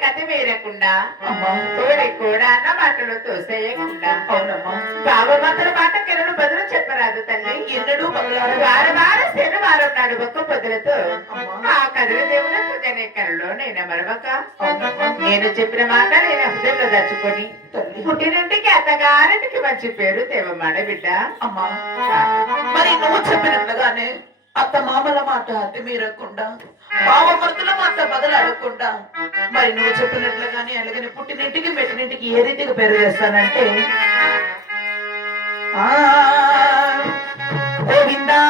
కథ వేయకుండా తోడి కూడా అన్న మాటలు తోసేయకుండా బావమంతుల మాట కిరణు బదులు చెప్పరాదు తల్లి. ఎన్నడూ వారం శనివారం నాడు ఒక్క పొద్దులతో ఆ కథల దేవుని పూజనే కరలో నేను మరవక నేను చెప్పిన మాట నేను హృదయంలో దాచుకొని పుట్టినంటికి అత్తగారింటికి మంచి పేరు దేవమ్మాడ బిడ్డ. అమ్మా మరి నువ్వు చెప్పినట్లుగానే అత్త మామల మాట అతి మీరకుండా బావమరుతుల మాట బదులాడకుండా మరి నువ్వు చెప్పినట్లుగానే అలాగని పుట్టినింటికి మెట్టినింటికి ఏ రీతిగా పేరు వేస్తానంటే గోవిందా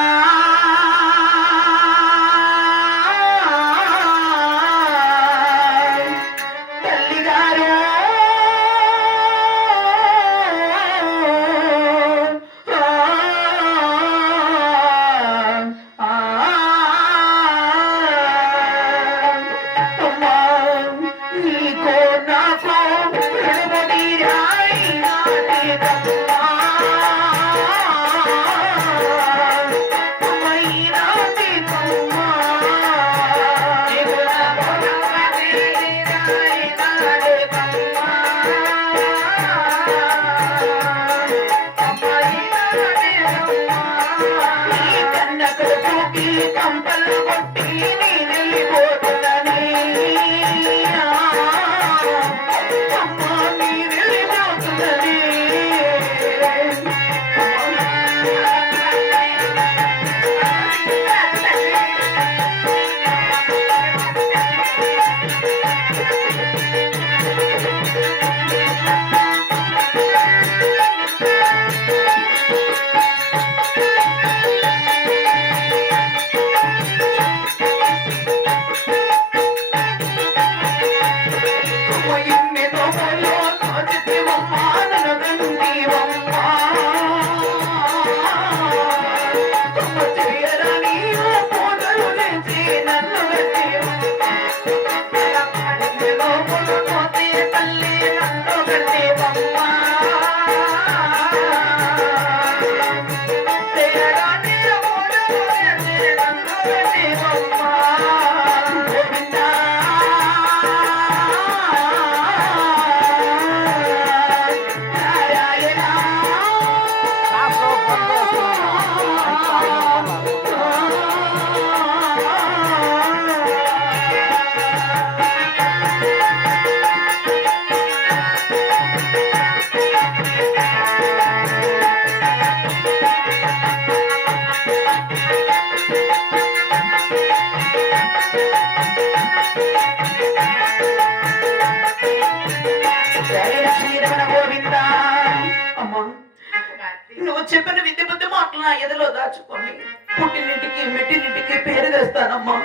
నువ్వు చెప్పిన విద్య బుద్ధి మాటలు నా ఎదలో దాచుకోండి పుట్టినింటికి మెట్టినింటికి పేరు తెస్తానమ్మా.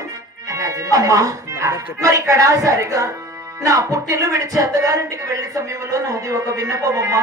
అమ్మా మరి ఇక్కడ సరిగా నా పుట్టిల్లు విడిచి అత్తగారింటికి వెళ్లే సమయంలో నాది ఒక విన్నపమమ్మా.